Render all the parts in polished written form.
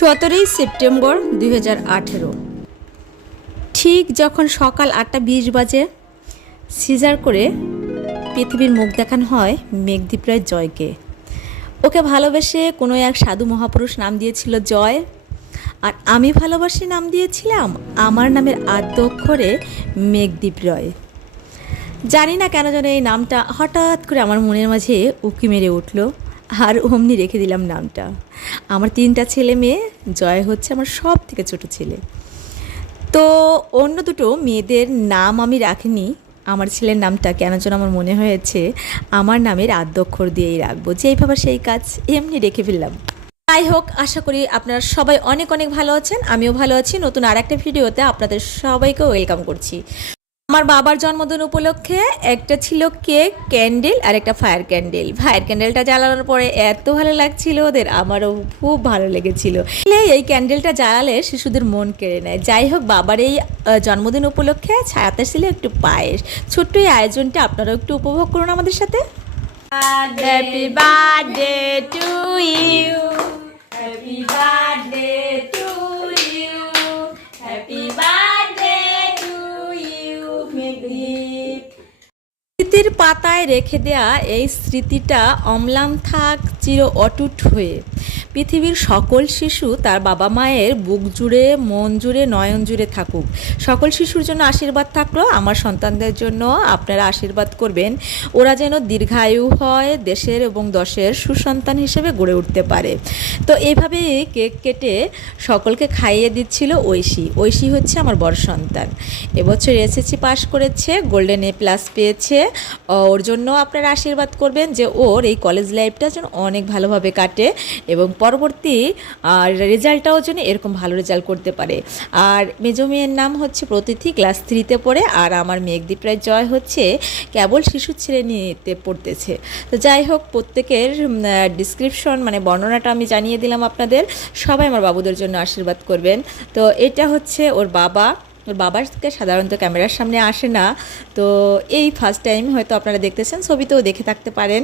17 September 2018। ঠিক যখন সকাল 8:20 বাজে সিজার করে পৃথিবীর মুখ দেখানো হয় মেঘদীপ রায় জয়কে। ওকে ভালোবেসে কোনো এক সাধু মহাপুরুষ নাম দিয়েছিল জয়, আর আমি ভালোবাসি নাম দিয়েছিলাম আমার নামের আদ্য অক্ষরে মেঘদীপ রায়। জানি না কেন যেন এই নামটা হঠাৎ করে আমার মনের মাঝে উকি মেরে উঠলো, আর অমনি রেখে দিলাম নামটা। আমার 3টা ছেলে মেয়ে, জয় হচ্ছে আমার সব থেকে ছোটো ছেলে। তো অন্য দুটো মেয়েদের নাম আমি রাখিনি, আমার ছেলের নামটা কেন যেন আমার মনে হয়েছে আমার নামের আদ্যক্ষর দিয়েই রাখবো, যেই ভাবে সেই কাজ এমনি রেখে ফেললাম। যাই হোক, আশা করি আপনারা সবাই অনেক অনেক ভালো আছেন, আমিও ভালো আছি। নতুন আর একটা ভিডিওতে আপনাদের সবাইকে ওয়েলকাম করছি। আমার বাবার জন্মদিন উপলক্ষে একটা ছিল কেক, ক্যান্ডেল আর একটা ফায়ার ক্যান্ডেল। ফায়ার ক্যান্ডেলটা জ্বালানোর পরে এত ভালো লাগছিল ওদের, আমারও খুব ভালো লেগেছিল। এই ক্যান্ডেলটা জ্বালালে শিশুদের মন কেড়ে নেয়। যাই হোক, বাবার এই জন্মদিন উপলক্ষে ছায়াতে ছিল একটু পায়েস। ছোট্ট এই আয়োজনটা আপনারাও একটু উপভোগ করুন আমাদের সাথে। Happy birthday to you, happy birthday to you, happy birthday to you Meghdeep. স্মৃতির পাতায় রেখে দেয়া এই স্মৃতিটা অম্লান থাক চির অটুট হয়ে। পৃথিবীর সকল শিশু তার বাবা মায়ের বুক জুড়ে, মন জুড়ে, নয়ন জুড়ে থাকুক। সকল শিশুর জন্য আশীর্বাদ থাকলো, আমার সন্তানদের জন্য আপনারা আশীর্বাদ করবেন, ওরা যেন দীর্ঘায়ু হয়, দেশের এবং দশের সুসন্তান হিসেবে গড়ে উঠতে পারে। তো এইভাবেই কেক কেটে সকলকে খাইয়ে দিচ্ছিল ঐশী। ঐশী হচ্ছে আমার বড় সন্তান, এবছর এসএসসি পাস করেছে, গোল্ডেন A+ পেয়েছে। ওর জন্য আপনারা আশীর্বাদ করবেন যে ওর এই কলেজ লাইফটা যেন অনেক ভালোভাবে কাটে এবং পরবর্তী রেজাল্টটাও যেন এরকম ভালো রেজাল্ট করতে পারে। আর মেজো মেয়ের নাম হচ্ছে প্রতিথি, ক্লাস 3-তে পড়ে, আর আমার মেঘদীপ রায় জয় হচ্ছে কেবল শিশু শ্রেণীতে পড়তেছে। তো যাই হোক, প্রত্যেকের ডিসক্রিপশন মানে বর্ণনাটা আমি জানিয়ে দিলাম আপনাদের। সবাই আমার বাবুদের জন্য আশীর্বাদ করবেন। তো এটা হচ্ছে ওর বাবা। ওর বাবাকে সাধারণত ক্যামেরার সামনে আসে না, তো এই ফার্স্ট টাইম হয়তো আপনারা দেখতেছেন, ছবিতেও দেখে থাকতে পারেন।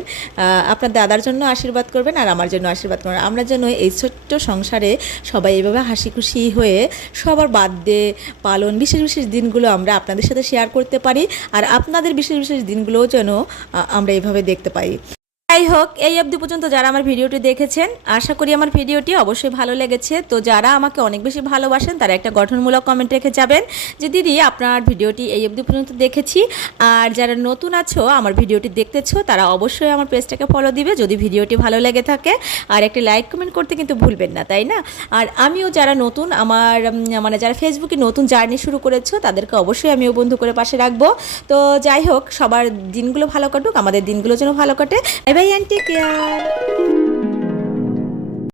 আপনার দাদার জন্য আশীর্বাদ করবেন আর আমার জন্য আশীর্বাদ করবেন। আমরা যেন এই ছোট্ট সংসারে সবাই এইভাবে হাসি খুশি হয়ে সবার বার্থডে পালন, বিশেষ বিশেষ দিনগুলো আমরা আপনাদের সাথে শেয়ার করতে পারি, আর আপনাদের বিশেষ বিশেষ দিনগুলোও যেন আমরা এইভাবে দেখতে পাই। যাই হোক, এই অবধি পর্যন্ত যারা আমার ভিডিওটি দেখেছেন, আশা করি আমার ভিডিওটি অবশ্যই ভালো লেগেছে। তো যারা আমাকে অনেক বেশি ভালোবাসেন তারা একটা গঠনমূলক কমেন্ট রেখে যাবেন যে দিদি আপনার ভিডিওটি এই অবধি পর্যন্ত দেখেছি। আর যারা নতুন আছো আমার ভিডিওটি দেখতেছো তারা অবশ্যই আমার পেজটাকে ফলো দিবে যদি ভিডিওটি ভালো লেগে থাকে, আর একটা লাইক কমেন্ট করতে কিন্তু ভুলবেন না, তাই না? আর আমিও যারা নতুন, আমার মানে যারা ফেসবুকে নতুন জার্নি শুরু করেছো তাদেরকে অবশ্যই আমিও বন্ধু করে পাশে রাখবো। তো যাই হোক, সবার দিনগুলো ভালো কাটুক, আমাদের দিনগুলো যেন ভালো কাটে। Bye bye, and take care.